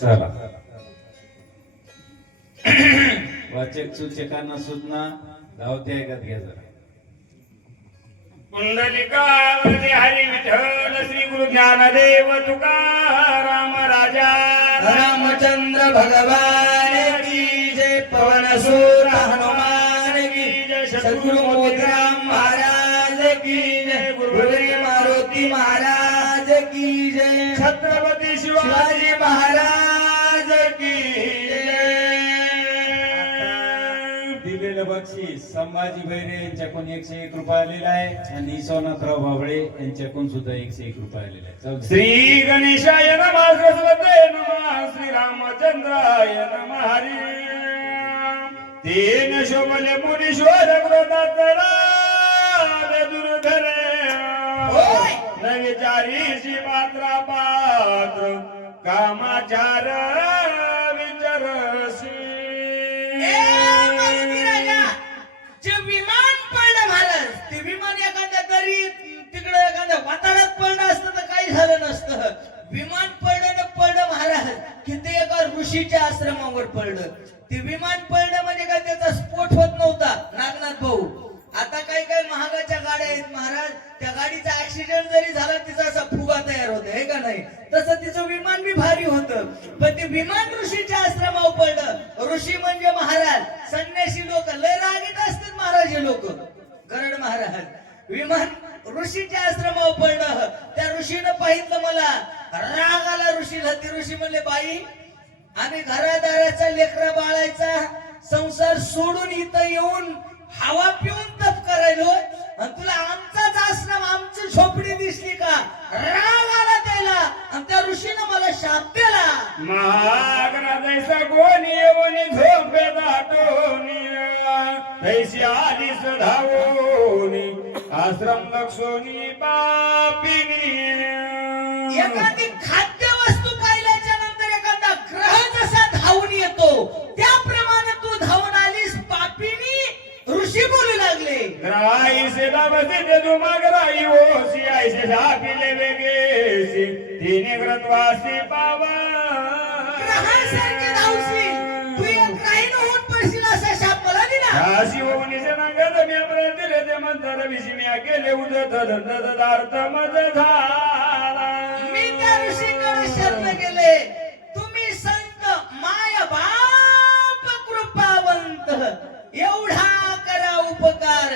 चला. वाचक सूचकांना सूचना. धावते ऐकत घ्या जरा. हरी विठ्ठल श्री गुरु ज्ञानदेव तुकाराम राजा. रामचंद्र भगवान की जय पवन सूर हनुमान की. जय सद्गुरु मोतीराम महाराज की संभाजी भैरे यांच्याकडून एकशे एक रुपये आलेला आहे आणि सोनाथराव भावळे यांच्याकडून सुद्धा एकशे एक रुपये आलेला आहे. श्री गणेशाय नमः सरस्वते नमः श्री रामचंद्राय नमः हरी तेन शोभले मुनीश्वर दुर्धरे. विचारीशी पात्रा पात्र कामाचार वातावरणात पडलं असतं तर काही झालं नसतं. विमान पडलं पडलं महाराज. की ते एका ऋषीच्या आश्रमावर पडलं. ते विमान पडलं ऋषीनं मला शाप दिला महागणा जैसा कोणी येऊनी झोपे दाटोनी तैसी आलीस धावोनी आश्रम लक्षोनी पापिनी एखादी खाद्य वस्तू पाहिल्याच्या नंतर एखादा ग्रह जसा धावून येतो त्याप्रमाणे तू धावून आलीस पापीनी ऋषी बोलू लागले. ग्राई से दाबसी ते तू मागराई ओसी ऐसे झापिले वेगेसी तिने दिले. ते मंतर विशी मी केले उदत दंत दार्थ मज झाला मी त्या ऋषीकडे शरण गेले तुम्ही संत माय बाप कृपावंत एवढा करा उपकार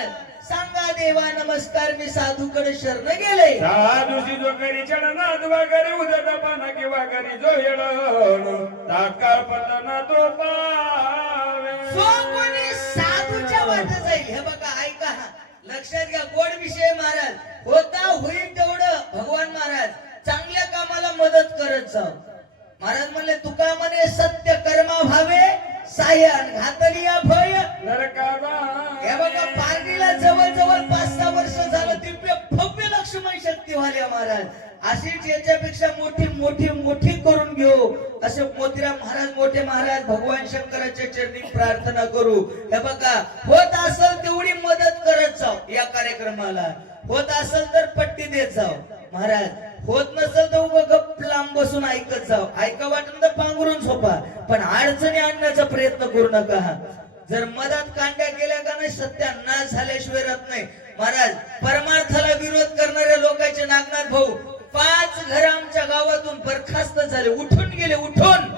सांगा देवा नमस्कार मी साधूकडे शरण गेले. साधुशी जो करी चढनात वगैरे उदत पाना किंवा करी जो येडण तात्काळ पतन तो पावे जो कोणी साधूच्या वाट जाईल? हे बघा ऐका लक्षात घ्या गोड विषय महाराज. होता होईल तेवढं भगवान महाराज. चांगल्या कामाला मदत करत जाव महाराज म्हणले तुका म्हणे सत्य कर्मा भावे साह्यान घातली या भय नरकाला अशीच याच्यापेक्षा मोठी मोठी मोठी करून घेऊ असे मोतीराम महाराज मोठे महाराज भगवान शंकराच्या चरणी प्रार्थना करू. हे बघा होत असेल तेवढी मदत करत जाऊ या कार्यक्रमाला. होत असेल तर पट्टी देत जाऊ. महाराज होत नसेल तर उभं गप्प लांब बसून ऐकत जाऊ. ऐका वाटलं तर पांघरून झोपा. पण अडचणी आणण्याचा प्रयत्न करू नका. जर मदत कांड्या केल्या का नाही सत्यानाश झाल्याशिवाय राहत नाही. महाराज परमार्थाला विरोध करणाऱ्या लोकांचे नागनाथ भाऊ पाच घर आमच्या गावातून बरखास्त झाले. उठून गेले उठून.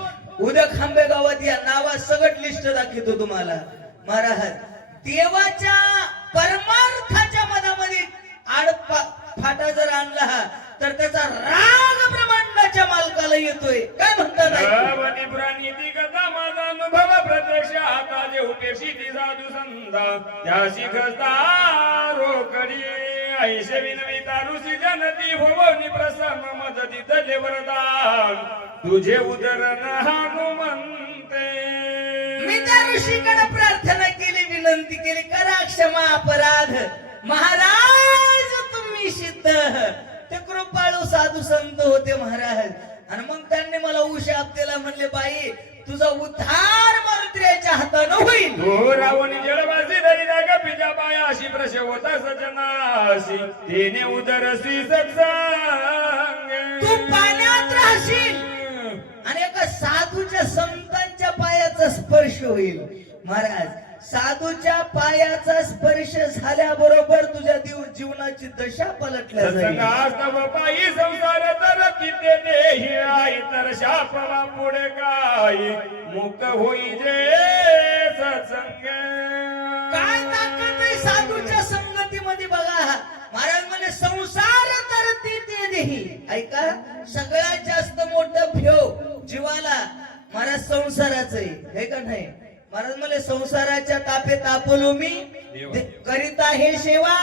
उद्या खांबे गावात या नावा सगट लिस्ट दाखवतो तुम्हाला. महाराज देवाच्या परमार्थाच्या मनामध्ये आड फाटा जर आणला तर त्याचा राग ब्रह्मांडाच्या मालकाला येतोय. काय म्हणतात माझा अनुभव प्रत्यक्ष आता जे उपेक्षी साधू संता त्या शिखता रोकडी ऐशे विनविता ऋषी जनती भुवनी प्रसन्न मदती तले वरदान. तुझे उदरन हनुमंते. मी त्या ऋषीकडे प्रार्थना केली विनंती केली करा क्षमा अपराध. महाराज! होते महाराज. आणि मग त्यांनी मला उशाप दिला म्हणले बाई तुझा उद्धार मंत्र्याच्या हातानं होईल. तो रावणी जळवासी धरी जागा पिजा पायाशी प्रशवता सजनाशी तिने उदरसी तू पाण्यात राहशील. आणि एका साधूच्या संतांच्या पायाचा स्पर्श होईल. महाराज साधूच्या पायाचा स्पर्श झाल्याबरोबर तुझ्या दिव- जीवनाची दशा पलटल्या जाईल. संसार तर किती देही आई तर शापला पुढे काय? मुक्त होई जे सत्संग. काय ताकद आहे साधूच्या संगतीमध्ये बघा. महाराज म्हणे संसार तर ते देही. ऐका सगळ्यात जास्त मोठं भेव जीवाला महाराज संसाराचं आहे हे का नाही? महाराज म्हणे संसाराच्या तापे तापलो मी. करीत आहे सेवा.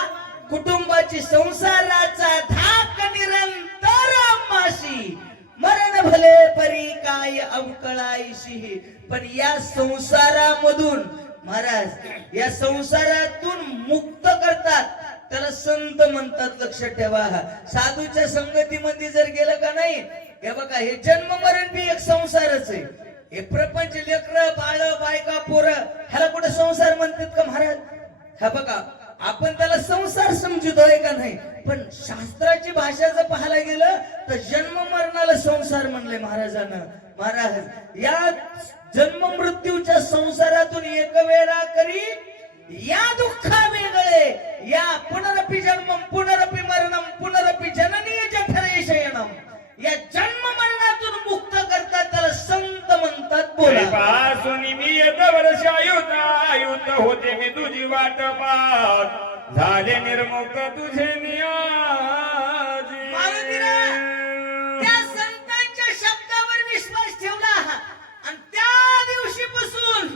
कुटुंबाची संसाराचा धाक निरंतर माशी मरण भले परी काय अवकळाईशी पण या संसारामधून महाराज या संसारातून मुक्त करतात. त्याला संत म्हणतात लक्ष ठेवा. साधूच्या संगतीमध्ये जर गेलं का नाही? हे बघा हे जन्म मरण बी एक संसारच आहे. हे प्रपंच लेकर बाळ बायका पोर ह्याला कुठे संसार म्हणतात का महाराज? हा बघा आपण त्याला संसार समजतोय का नाही? पण शास्त्राची भाषा जर पाहायला गेलं तर जन्म मरणाला संसार म्हणले महाराजानं. महाराज या जन्म मृत्यूच्या संसारातून एक वेळा करी या दुःखा वेगळे या पुनरपी जन्म पुनरपी मरणम पुनरपी जननीय जठरेशयनम या जन्म मरणातून मुक्त करतात संत म्हणतात बोला. पासून मी येत वर्ष आयुत आयुत होते मी तुझी वाट पाहत. झाले निर्मुक्त तुझे नियाजी मारुतीरा, त्या संतांच्या शब्दावर विश्वास ठेवला आणि त्या दिवशीपासून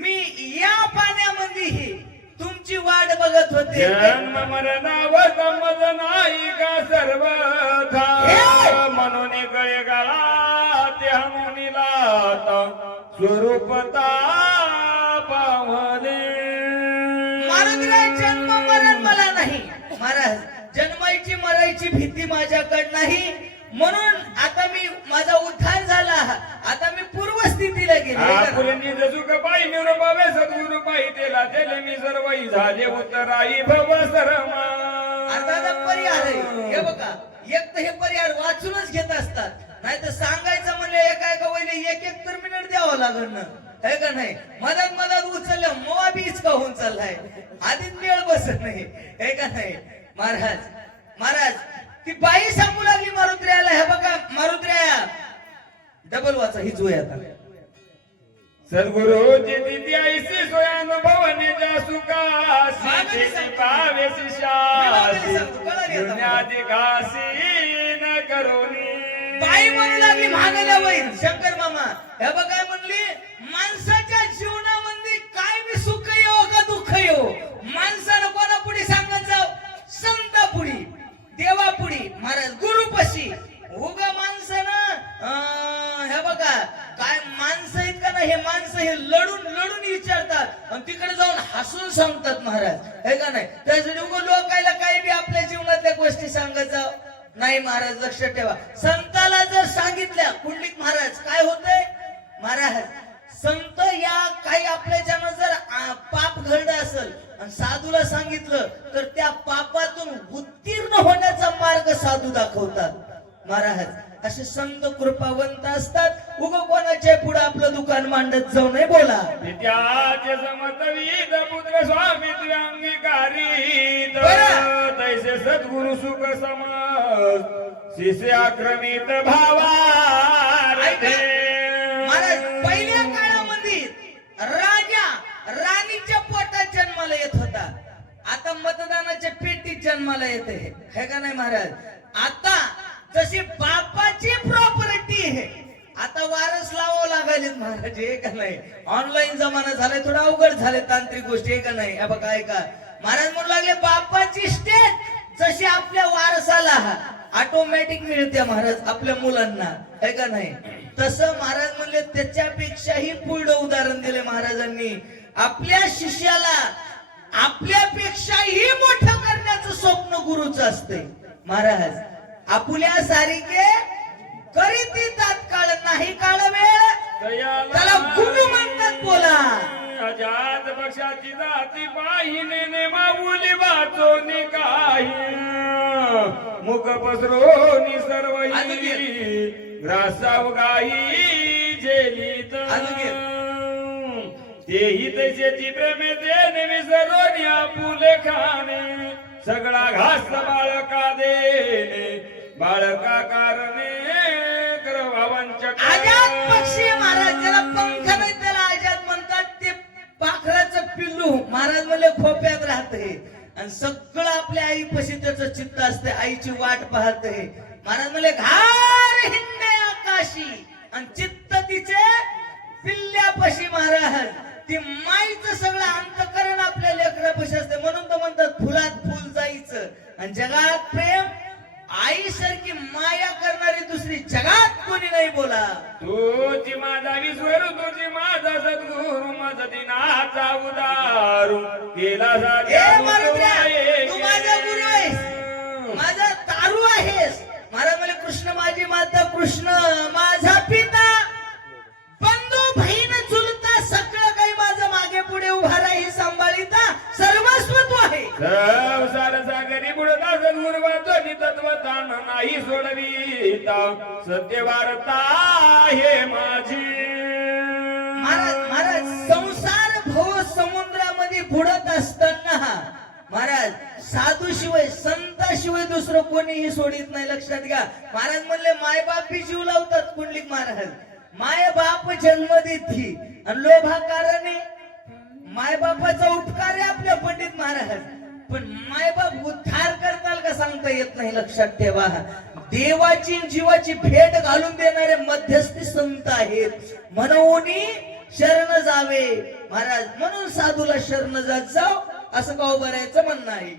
मी या पाण्यामध्ये तुमची वाट बघत होते. जन्म मरणावत मज नाही का सर्वथा? हे! म्हणून गळे गाळा ते हनुनी लात स्वरूपता पावले जन्म मरण मला नाही. महाराज जन्मायची मरायची भीती माझ्याकडे नाही. म्हणून आता मी माझा उद्धार झाला. आता मी पूर्वस्थितीला गेले. निरुपावे सद्गुरु तेला तेले मी सर्वही झाले उत्तराई भव सरमा. आता पर्याय आहे. हे बघा एक तर हे पर्याय वाचूनच घेत असतात. नाही तर सांगायचं म्हणलं एका एका वहिले एक एक तर मिनिट द्यावं लागल ना. हे का नाही? मदत मदत उचललं मोवा बीच का होऊन चाललाय. आधीच वेळ बसत नाही. हे का नाही? महाराज महाराज ती बाई सांगू लागली मारुत्र्याला हे बघा मारुत्र्या डबल वाचा ही जोय आता सद्गुरुची तिथी ऐसी सोयानुभवने जा सुखासी तेसी पावे शून्यादी घासी न करोनी बाई म्हणू लागली महागल्या वैन शंकर मामा हे बघ काय म्हणली माणसाच्या जीवनामध्ये काय बी सुख येऊ का दुःख येऊ माणसानं कोणा पुढे सांगत जाव संता पुढे देवा पुढे महाराज गुरुपशी उगा माणसानं अं, हे बघा काय माणसं आहेत का ना हे माणसं हे लढून लढून विचारतात. आणि तिकडे जाऊन हसून सांगतात महाराज. हे का नाही? त्यासाठी उगा लोकायला काही बी आपल्या जीवनातल्या गोष्टी सांगत नाही महाराज लक्ष ठेवा. संताला जर सांगितल्या कुंडलिक महाराज काय होतंय? महाराज संत या काही आपल्याच्यानं जर पाप घडलं असेल आणि साधूला सांगितलं तर त्या पापातून उत्तीर्ण होण्याचा मार्ग साधू दाखवतात. महाराज असे संत कृपावंत असतात. उग कोणाच्या पुढे आपलं दुकान मांडत जाऊ नये बोला. पुत्र स्वामी. तैसे सद्गुरु सुख समज शिष्य आक्रमित महाराज पहिल्या काळामध्ये राजा राणीच्या पोटात जन्माला येत होता. आता मतदानाच्या पेटीत जन्माला येते. हे का नाही महाराज? आता जशी बापाची प्रॉपर्टी आहे आता वारस लावावं लागायले महाराज हे का नाही? ऑनलाईन जमाना झालाय थोडा अवघड झाले तांत्रिक गोष्टी हे का नाही? हे बघा ऐका महाराज म्हणू लागले बापाची स्टेट जशी आपल्या वारसाला ऑटोमॅटिक मिळते महाराज आपल्या मुलांना हे का नाही? तसं महाराज म्हणले त्याच्यापेक्षाही पुढं उदाहरण दिले महाराजांनी. आपल्या शिष्याला आपल्यापेक्षाही मोठं करण्याचं स्वप्न गुरुच असते महाराज आपुल्या सारिके करीती तात्काळ नाही काळ वेळ. त्याला गुरु म्हणतात बोला. अजात पक्षाची जाती पाहिने ने माऊली वाचोनी काही. मुख पसरोनी सर्व ग्रासाव गाई अलगे. तेही तसेची प्रेमे ते विसरून फुले खाणे सगळा घास बाळका देणे बाळका कारणे. भावांच्या आजाद पक्षी महाराज ज्याला पंख नाही त्याला आजाद म्हणतात ते पाखराचं पिल्लू. महाराज म्हणले खोप्यात राहते आणि सगळं आपल्या आई पशी त्याचं चित्त असते आईची वाट पाहते महाराज म्हणले घार हिंडे आकाशी. आणि चित्त तिचे पिल्ल्यापाशी महाराज. ती माईचं सगळं अंतकरण आपल्या लेकरापाशी असते. म्हणून तर म्हणतात फुलात फुल जायचं. आणि जगात प्रेम आईसारखी माया करणारी दुसरी जगात कोणी नाही बोला तुझी माझा विश्वर तुझी माझा सद्गुरु माझा दिनाचा उदारू. केला तू माझा गुरु आहेस. माझा तारू आहेस. मला कृष्ण माझी माता कृष्ण माझा पिता. सर्वस्व तू आहे संसार सागरी बुडता सद्गुरु वाचनी तत्व ताण नाही सोडविता सत्य वार्ता हे माझी. महाराज महाराज संसार भव समुद्रामध्ये बुडत असताना महाराज साधू शिवाय संताशिवाय दुसरं कोणीही सोडित नाही. लक्षात घ्या. महाराज म्हणले मायबाप बी जीव लावतात कुंडलिक महाराज. माय बाप जन्म देती आणि लोभा कारणे मायबापाचा उपकार आहे आपल्या पंडित महाराज. पण मायबाप उद्धार करताल का सांगता येत नाही लक्षात ठेवा. देवाची जीवाची भेट घालून देणारे मध्यस्थी संत आहेत. म्हणून शरण जावे. महाराज म्हणून साधूला शरण जात जाव असं गाव बरायचं म्हणणं आहे?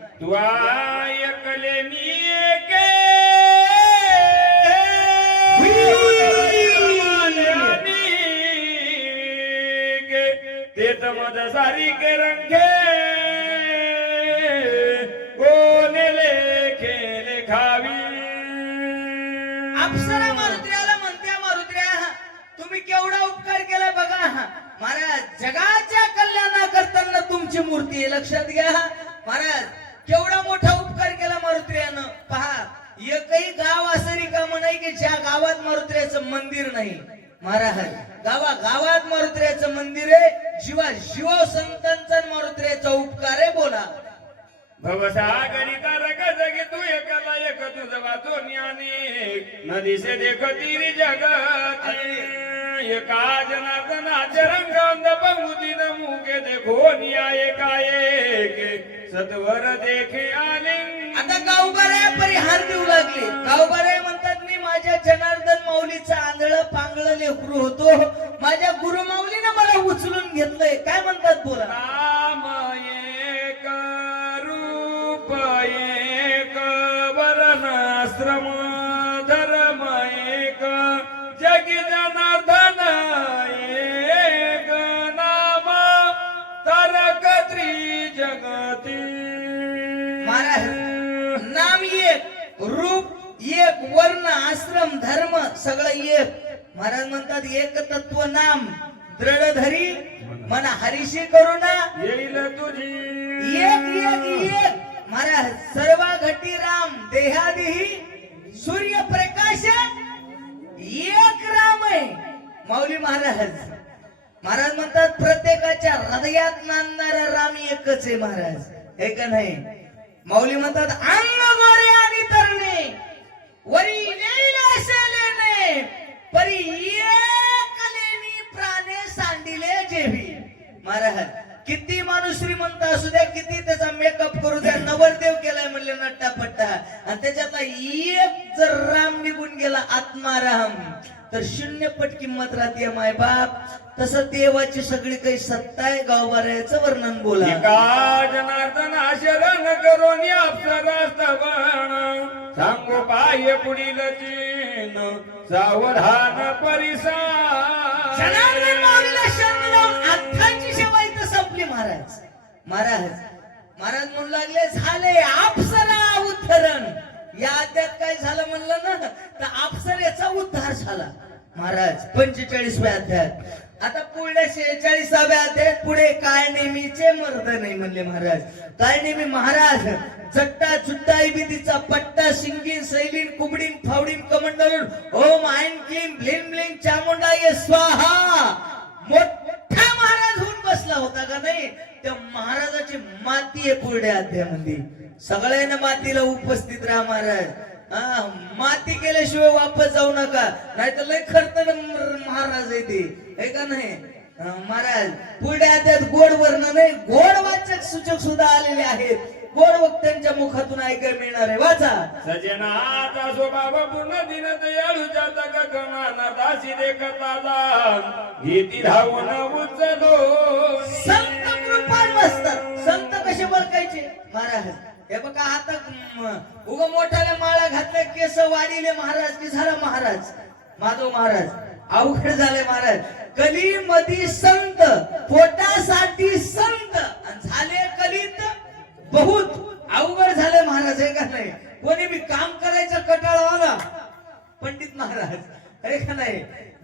सारी के रंगे गोनेले खेले खावी। अप्सरा मारुत्र्याला म्हणत्या मारुत्र्या तुम्ही केवढा उपकार केला बघा. महाराज जगाच्या कल्याणा करताना तुमची मूर्ती आहे लक्षात घ्या. महाराज केवढा मोठा उपकार केला मारुत्र्यानं. पहा एकही गाव असं रिकाम नाही की ज्या गावात मारुत्र्याचं मंदिर नाही. महाराज गावा गावात मारुत्र्याचं मंदिर आहे जीवा जीव संतांचा मारुत्र्याचा उपकार आहे बोला. भवसागरी तारक जगी तू एकला एक तुझ वाचो ज्ञानी नदी से देख तीरी जगत एका जनार्दनाचे रंग बंगुती न मुके देखो न्याय एक. सत्वर देखे आलिंग आता गावगाड्या परिहार देऊ लागले. गावगाड्या म्हणतात मी माझ्या जनार्दन माऊलीचा आंधळ पांगळ लेकरू होतो. माझ्या गुरु माऊलीनं मला उचलून घेतलंय. काय म्हणतात बोला? नाम एक रूप एक वर्णाश्रम धर्म एक जगी जनार्दन एक नाम तारक त्रिजगती. महाराज नाम एक रूप एक वर्ण आश्रम धर्म सगळं एक. महाराज म्हणतात एक तत्व नाम दृढ धरी मन हरिशी करुणा. येईल तुझी. एक एक एक. महाराज सर्व घटी राम देहादेही सूर्य प्रकाश एक राम आहे. माऊली महाराज महाराज म्हणतात प्रत्येकाच्या हृदयात नांदणारा राम एकच आहे महाराज. हे का नाही? माऊली म्हणतात अंग गोरे आणि तरणे वरी असे महाराज किती माणूस श्रीमंत असू द्या किती त्याचा मेकअप करू द्या. नवरदेव केलाय म्हणले नट्टापट्टा. आणि त्याच्यातला एक जर राम निघून गेला आत्मा राम तर शून्य पट किंमत राहते माय बाप. तसं देवाची सगळी काही सत्ता आहे गावबाऱ्याचं वर्णन बोला. जनार्दन शरण करून सांगो पाय पुढील सावधान परिसा जनार्दन माऊलीला शरण लावून महाराज महाराज महाराज म्हणू लागले झाले आपसरा उद्धरण. या अध्यात काय झालं म्हणलं ना तर आपसरेचा उद्धार झाला. महाराज पंचेचाळीसव्या अध्यायात आता पुढे शेहेचाळीसाव्या अध्यायात पुढे काय नेहमीचे मर्द नाही म्हणले महाराज. काय नेहमी महाराज जट्टा चुट्टा इबितीचा पट्टा शिंगीन सैलीन कुबडीन फावडीन कमंडलून ओम आयन क्लीम ब्लिम ब्लिम चामुंडा ये स्वाहा. मोठ बसला होता का नाही? त्या महाराजाची माती आहे पुढल्या अध्यायामध्ये सगळ्यांना मातीला उपस्थित राहा महाराज. हा माती केल्याशिवाय वापस जाऊ नका. नाहीतर लय खर्च महाराज आहे ते. हे का नाही? महाराज पुढे अध्यात गोड वर्ण नाही गोड वाचक सूचक सुद्धा आलेले आहेत. गोड मुखातून ऐकायला मिळणार आहे. वाचा. सजनाचा स्वभाव पूर्ण दिन दयाळू जातक गणाना दासी देखता घेती धावून उचलो. संत कृपाळ बसतात. संत कसे ओळखायचे महाराज हे बघा आता उग मोठ्याने माळा घातल्या केस वाढिले महाराज की झाला महाराज? माधव महाराज अवघड झाले महाराज. कली मधी संत पोटासाठी संत. झाले कलीत बहुत. अवघड झालंय महाराज हे का नाही? कोणी बी काम करायचं कटाळा आला पंडित महाराज हे का नाही?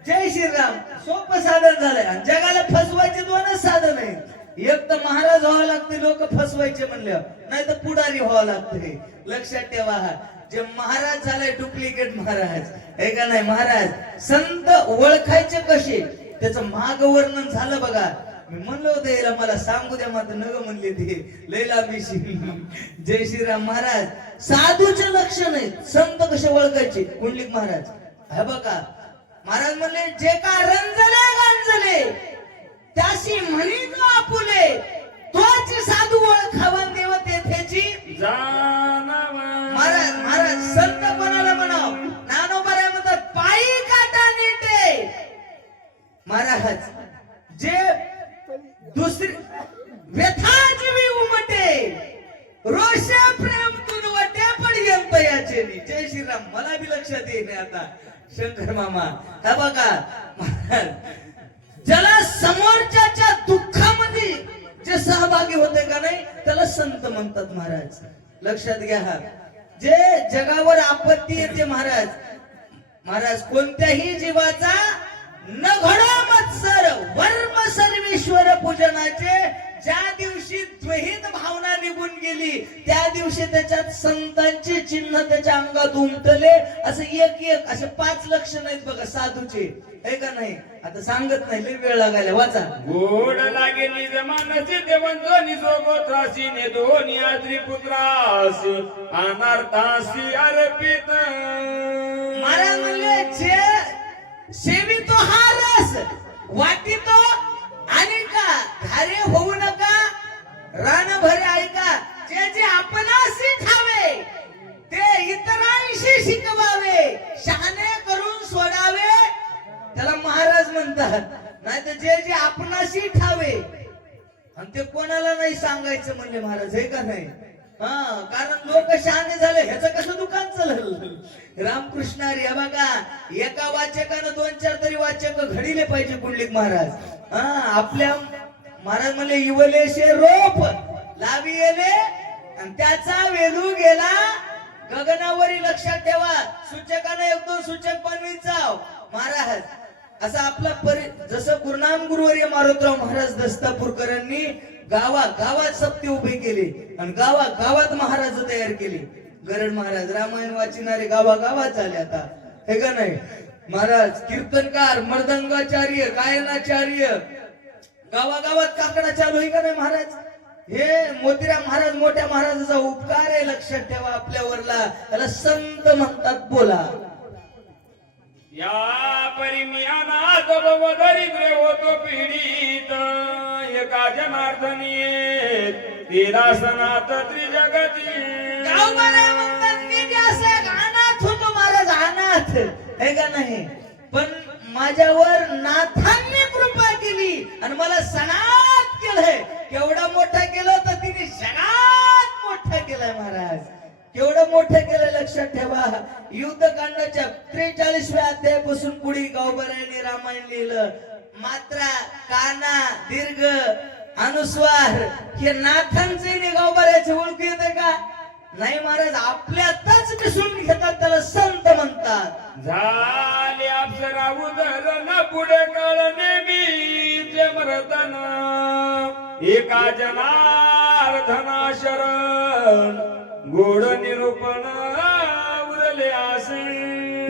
जय श्रीराम सोपं साधन झालंय. जगाला फसवायचे दोनच साधन आहे एक तर महाराज व्हावं लागते लोक फसवायचे म्हणलं. नाही तर पुढारी व्हावं लागते. लक्षात ठेवा. जे महाराज झालाय डुप्लिकेट महाराज हे का नाही? महाराज संत ओळखायचे कसे? त्याचं माग वर्णन झालं बघा. मी म्हणलं होतं याला मला सांगू द्या मात्र नग म्हणले ते. लैला मिशी जय श्रीराम महाराज. साधूचे लक्षण आहेत संत कसे ओळखायचे? कुंडलिक महाराज. हे बघा. महाराज म्हणले जे का रंजले गांजले त्याशी म्हणीत आपुले तोच साधू ओळखावा देव तेथेची महाराज महाराज संत कोणाला म्हणाव? नानोबऱ्या म्हणतात पायी काटा नेटे. महाराज आता. शंकर मामा हा बघा. ज्याला समोरच्याच्या दुःखामध्ये जे सहभागी होते का नाही त्याला संत म्हणतात महाराज. लक्षात घ्या. हा जे जगावर आपत्ती येते महाराज महाराज कोणत्याही जीवाचा न घडो मत्सर वर्म सर्वेश्वर पूजनाचे ज्या दिवशी द्वहित निघून गेली. त्या दिवशी त्याच्यात संतांचे चिन्ह त्याच्या अंगात उमटले. असं एक एक असे पाच लक्षण आहेत बघा साधूचे. हे का नाही? आता सांगत नाही लय वेळ लागायला. वाचा. गोड लागे निज मानसी देवंत निजोगोत्रासी ने दोन्ही आद्री पुत्रासी अनार्थासी अर्पित. महाराज म्हणले जे सेवितो हा रस. वाटितो आणि का? धारे होऊ नका. रान भरे ऐका जे जे आपणाशी ठावे ते इतरांशी शिकवावे शहाणे करून सोडावे. त्याला महाराज म्हणतात नाही तर जे जे आपणाशी ठावे आणि ते कोणाला नाही सांगायचं म्हणले महाराज हे का नाही? हा कारण लोक शहाणे झाले ह्याचं कसं दुकान चालल? रामकृष्ण हरी बघा एका वाचकानं दोन चार तरी वाचक घडीले पाहिजे कुंडलिक महाराज. हा आपल्या महाराज म्हणले इवलेशे रोप लावी येले आणि त्याचा वेलू गेला. गगनावरी लक्षात ठेवा. सूचकांना एक दोन सूचक बनवीचा महाराज असं आपला परि जसं गुरुनाम गुरुवर्य मारुतराव महाराज दस्तापूरकरांनी गावा गावात सप्ती उभी केली आणि गावा गावात महाराज तयार केले. गरड महाराज रामायण वाचिणारे गावा गावात झाले आता. हे का नाही? महाराज कीर्तनकार मर्दंगाचार्य गायनाचार्य गावागावात काकडा चालू आहे का नाही महाराज? हे मोतीराम महाराज मोठ्या महाराजाचा उपकार आहे लक्षात ठेवा आपल्यावरला त्याला संत म्हणतात बोला. या परिमियानात दरिद्र होतो पीडित एका जनार्दनी तेरा सनात त्रिजगती म्हणतात असं अनाथ होतो महाराज अनाथ. हे का नाही? पण माझ्यावर नाथांनी कृपा केली आणि मला सणात केलंय. केवढं मोठं केलं तर तिने सणात मोठं केलंय महाराज. केवढं मोठं केलं लक्षात ठेवा. युद्धकांडाच्या त्रेचाळीसव्या अध्यायापासून पुढे गावबऱ्यांनी रामायण लिहिलं. मात्रा काना दीर्घ अनुस्वार हे नाथांचे गावबऱ्याचे ओळखी येते का? नाही महाराज आपल्यातच मिसळून घेतात त्याला संत म्हणतात. झाले अप्सरा उदर पुढे काळ नेहमी मरतन. एका जनार्धना शरण गोड निरूपण उरले असे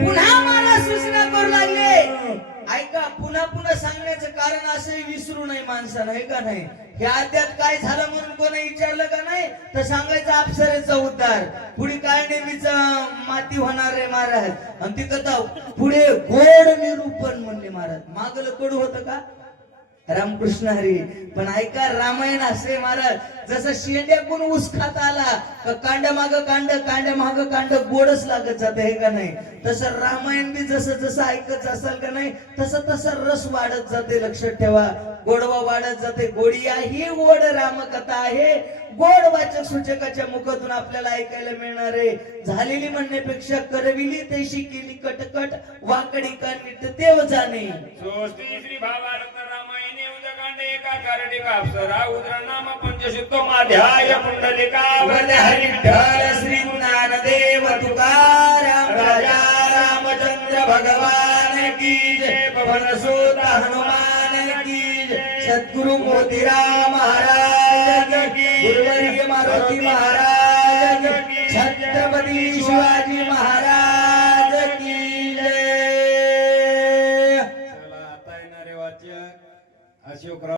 पुन्हा मला सूचना करू लागले. ऐका पुन्हा पुन्हा सांगण्याचं कारण असंही विसरू नये माणसानं ऐका का नाही? हे अद्याप काय झालं म्हणून कोणी विचारलं का नाही? तर सांगायचं अप्सरेचा उद्धार. पुढे काय नेहमीच माती होणार आहे महाराज? आणि ती कथा पुढे गोड निरूपण म्हणले महाराज. मागलं कडू होतं का? रामकृष्ण हरी. पण ऐका रामायण असे महाराज जसं शेंड्याकून ऊस खात आला का कांड्या माग कांड कांड्या माग कांड गोडच लागत जाते हे का नाही? तसं रामायण बी जसं जसं ऐकत असाल का नाही तसं तसं रस वाढत जाते लक्षात ठेवा. गोडवा वाढत जाते गोडिया ही गोड रामकथा आहे. गोड वाचक सूचकाच्या मुखातून आपल्याला ऐकायला मिळणार आहे. झालेली म्हणण्यापेक्षा करविली तशी केली कटकट वाकडी का नीट देव जाणे. श्री भावार्थ पुंडलिका कारटिका अप्सरा उद्रानाम पंचशुद्ध माध्याय पुंडलिका वंदे हरिठर श्री ज्ञानदेव तुकाराम राजा रामचंद्र भगवान की जय. पवन सुत हनुमान की जय. सद्गुरु मोतीराम महाराज की गुरुवर्य मारुती महाराज की छत्रपती शिवाजी महाराज की